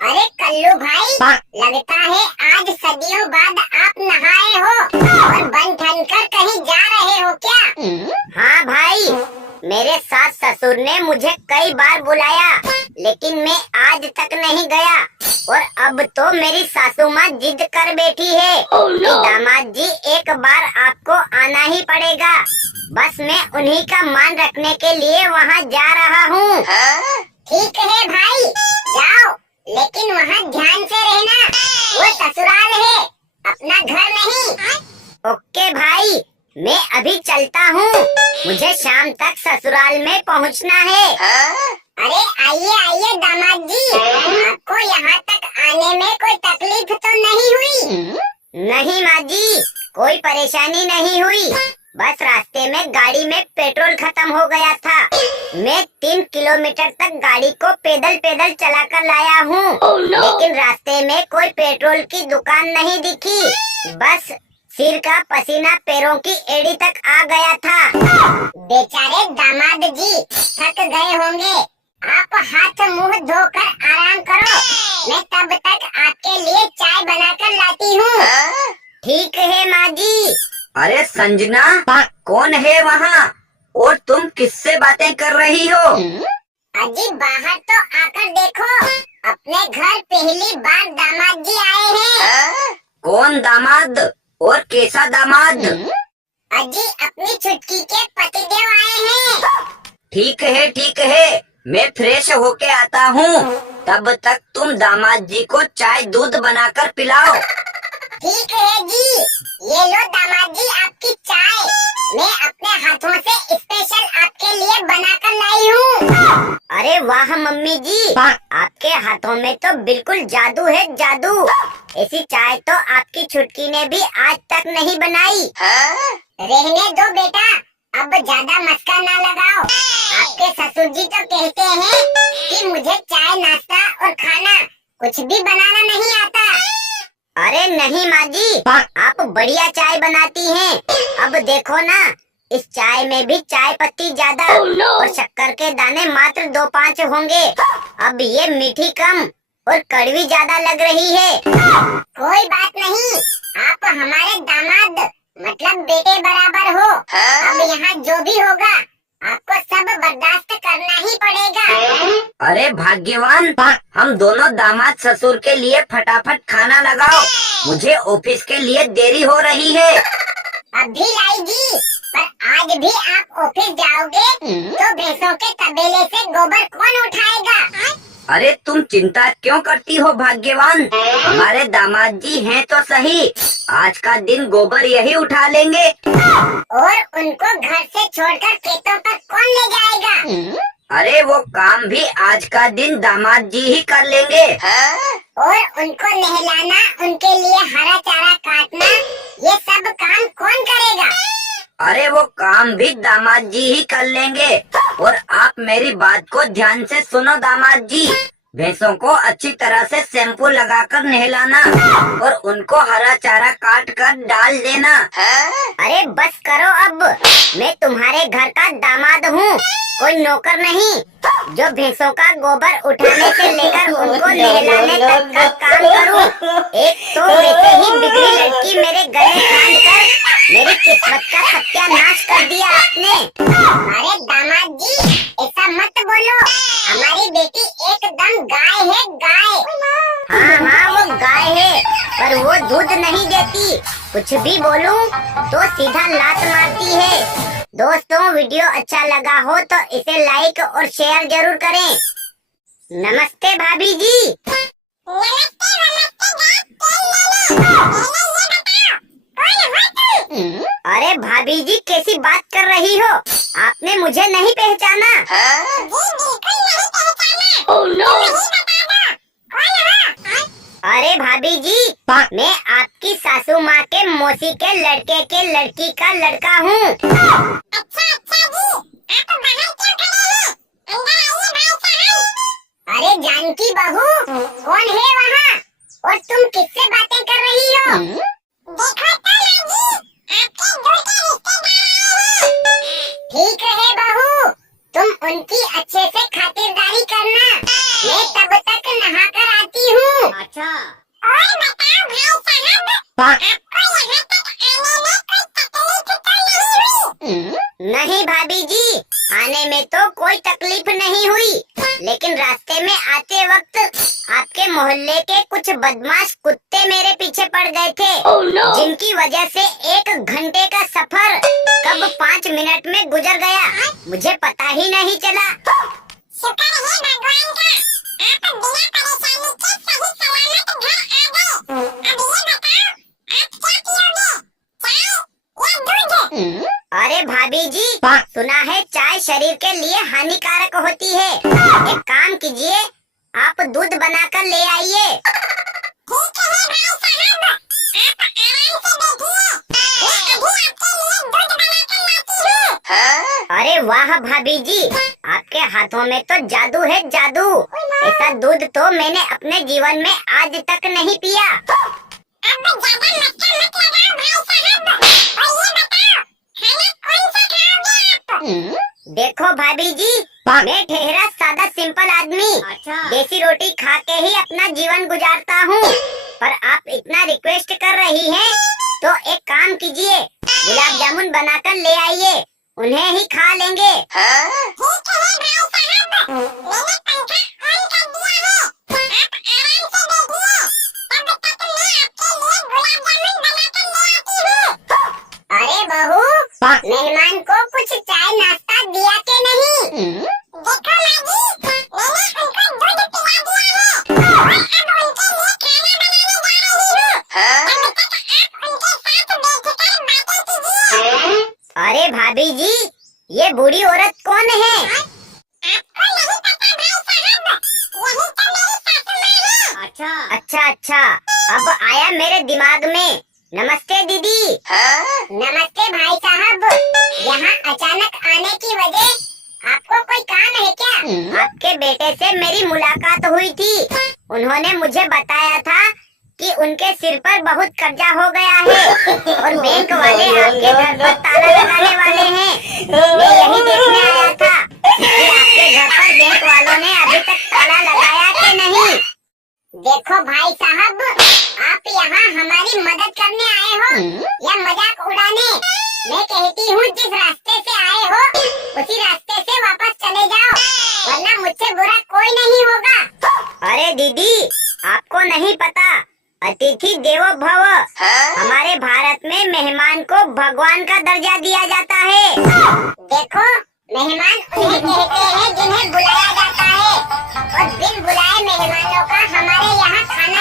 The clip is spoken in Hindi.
अरे कल्लू भाई, लगता है आज सदियों बाद आप नहाए हो और बन ठन कर कहीं जा रहे हो क्या? हाँ भाई, मेरे सास ससुर ने मुझे कई बार बुलाया, लेकिन मैं आज तक नहीं गया। और अब तो मेरी सासू माँ जिद कर बैठी है कि दामाद जी एक बार आपको आना ही पड़ेगा। बस मैं उन्हीं का मान रखने के लिए वहाँ जा रहा हूँ। ठीक है भाई, जाओ, लेकिन वहाँ ध्यान से रहना। वो ससुराल है, अपना घर नहीं। ओके भाई, मैं अभी चलता हूँ। मुझे शाम तक ससुराल में पहुँचना है। अरे आइए आइए दामाद जी, आपको यहाँ तक आने में कोई तकलीफ तो नहीं हुई? नहीं माँ जी, कोई परेशानी नहीं हुई। बस रास्ते में गाड़ी में पेट्रोल खत्म हो गया था। मैं 3 किलोमीटर तक गाड़ी को पैदल पैदल चला कर लाया हूँ। लेकिन रास्ते में कोई पेट्रोल की दुकान नहीं दिखी। बस सिर का पसीना पैरों की एड़ी तक आ गया था। बेचारे दामाद जी थक गए होंगे। आप हाथ मुंह धोकर आराम करो, मैं तब तक आपके लिए चाय बनाकर लाती हूँ। ठीक है माँ जी। अरे संजना, कौन है वहाँ और तुम किससे बातें कर रही हो? अजी बाहर तो आकर देखो, अपने घर पहली बार दामाद जी आए हैं। कौन दामाद और कैसा दामाद? अजी अपनी छुटकी के पतिदेव आए हैं। ठीक है, मैं फ्रेश होके आता हूँ। तब तक तुम दामाद जी को चाय दूध बनाकर पिलाओ। ठीक है जी, ये लो दामाद जी आपकी चाय। मैं अपने हाथों से स्पेशल आपके लिए बनाकर लाई हूँ। अरे वाह मम्मी जी, आपके हाथों में तो बिल्कुल जादू है, जादू। ऐसी चाय तो आपकी छुटकी ने भी आज तक नहीं बनाई। रहने दो बेटा, अब ज्यादा मस्का ना लगाओ। आपके ससुर जी तो कहते हैं कि मुझे चाय, नाश्ता और खाना कुछ भी बनाना नहीं आता। अरे नहीं माँ जी, आप बढ़िया चाय बनाती हैं। अब देखो ना, इस चाय में भी चाय पत्ती ज्यादा और शक्कर के दाने मात्र 2-5 होंगे। अब ये मीठी कम और कड़वी ज्यादा लग रही है। कोई बात नहीं, आप हमारे दामाद मतलब बेटे बराबर हो। अब यहाँ जो भी होगा आपको सब बर्दाश्त करना ही पड़ेगा। अरे भाग्यवान, हम दोनों दामाद ससुर के लिए फटाफट खाना लगाओ। मुझे ऑफिस के लिए देरी हो रही है। अभी लाएगी, पर आज भी आप ऑफिस जाओगे तो भैंसों के तबेले से गोबर कौन उठाएगा? अरे तुम चिंता क्यों करती हो भाग्यवान, हमारे दामाद जी हैं तो सही। आज का दिन गोबर यही उठा लेंगे। और उनको घर से छोड़कर खेतों पर कौन ले जाएगा? अरे वो काम भी आज का दिन दामाद जी ही कर लेंगे। और उनको नहलाना, उनके लिए हरा चारा काटना, ये सब काम कौन करेगा? अरे वो काम भी दामाद जी ही कर लेंगे। और आप मेरी बात को ध्यान से सुनो दामाद जी, भैंसों को अच्छी तरह से शैम्पू लगाकर नहलाना और उनको हरा चारा काट कर डाल देना। अरे बस करो अब, मैं तुम्हारे घर का दामाद हूँ, कोई नौकर नहीं जो भैंसों का गोबर उठाने से लेकर उनको नहलाने तक का काम करूँ। एक तो वैसे ही बिगड़ी लड़की मेरे गले बांध कर मेरी किस्मत का सत्यानाश कर दिया आपने। अरे दामाद जी ऐसा मत बोलो, हमारी बेटी एकदम गाय है, गाय। हाँ वो गाय है, पर वो दूध नहीं देती। कुछ भी बोलूं तो सीधा लात मारती है। दोस्तों, वीडियो अच्छा लगा हो तो इसे लाइक और शेयर जरूर करें। नमस्ते भाभी जी। अरे भाभी जी कैसी बात कर रही हो, आपने मुझे नहीं पहचाना? अरे भाभी जी, मैं आपकी सासू माँ के मौसी के लड़के के लड़की का लड़का हूँ। अच्छा जी, आप बाहर क्यों खड़े हैं? अंदर आइए भाई साहब। अरे जानकी बहू, कौन है वहाँ और तुम किससे बातें कर रही हो? देखो तो माँ जी, आपके दूर के रिश्तेदार आए हैं। ठीक है बहू, तुम उनकी अच्छे से खातिरदारी करना, मैं तब तक नहा कर आती हूँ। नहीं भाभी जी, आने में तो कोई तकलीफ नहीं हुई, लेकिन रास्ते में आते वक्त आपके मोहल्ले के कुछ बदमाश कुत्ते मेरे पीछे पड़ गए थे, जिनकी वजह से 1 घंटे का सफर कब 5 मिनट में गुजर गया, मुझे पता ही नहीं चला। शुक्र है भगवान का, आप बिना परेशानी के सही सलामत घर आ गए। अब ये बताओ, आप क्या पियोगे, चाय या दूध? अरे भाभी जी, सुना है चाय शरीर के लिए हानिकारक होती है। एक काम कीजिए, आप दूध बनाकर ले आइए। ठीक है भाई साहब, आप आराम से बैठिए, मैं अभी आपके लिए दूध बनाकर लाती हूँ। अरे वाह भाभी जी, आपके हाथों में तो जादू है जादू। ऐसा दूध तो मैंने अपने जीवन में आज तक नहीं पिया। अब ज्यादा मक्खन मत लगाओ भाई साहब, और ये बताओ खाना कौन सा खाओगे आप? देखो भाभी जी, मैं ठहरा सादा सिंपल आदमी, देसी रोटी खा के ही अपना जीवन गुजारता हूँ, पर आप इतना रिक्वेस्ट कर रही हैं, तो एक काम कीजिए, गुलाब जामुन बनाकर ले आइए, उन्हें ही खा लेंगे। ठीक है भाई साहब, मैंने पंखा ऑन कर दिया है, आप आराम से बैठिए, तब तक मैं आपके लिए गुलाब जामुन बनाकर ले आती हूँ। अरे बहू, मेहमान को कुछ चाय नाश्ता दिया के नहीं? देखो माजी, मैंने उनको दूध पिला दिया है और अब उनके लिए खाना बनाने जा रही हूँ। तब तक आप उनके साथ बैठकर बातें कीजिए। अरे भाभी जी, ये बूढ़ी औरत कौन है? आपको नहीं पता भाई साहब, यही तो मेरी सासू माँ है। अच्छा, अब आया मेरे दिमाग में। नमस्ते दीदी। नमस्ते भाई साहब, यहाँ अचानक आने की वजह आपको कोई काम है क्या? आपके बेटे से मेरी मुलाकात हुई थी, उन्होंने मुझे बताया था कि उनके सिर पर बहुत कर्जा हो गया है और बैंक वाले आपके घर पर ताला लगाने वाले हैं। मैं यही देखने आया था कि आपके घर पर बैंक वालों ने अभी तक ताला लगाया कि नहीं। देखो भाई साहब, आप यहाँ हमारी मदद करने आए हो या मजाक उड़ाने? मैं कहती हूँ जिस रास्ते से आए हो उसी रास्ते से वापस चले जाओ, वरना मुझसे बुरा कोई नहीं होगा। अरे दीदी, आपको नहीं पता, अतिथि देवो भव, हमारे भारत में मेहमान को भगवान का दर्जा दिया जाता है। देखो, मेहमान उन्हें कहते हैं जिन्हें बुलाया जाता है, और बिन बुलाए मेहमानों का हमारे यहाँ खाना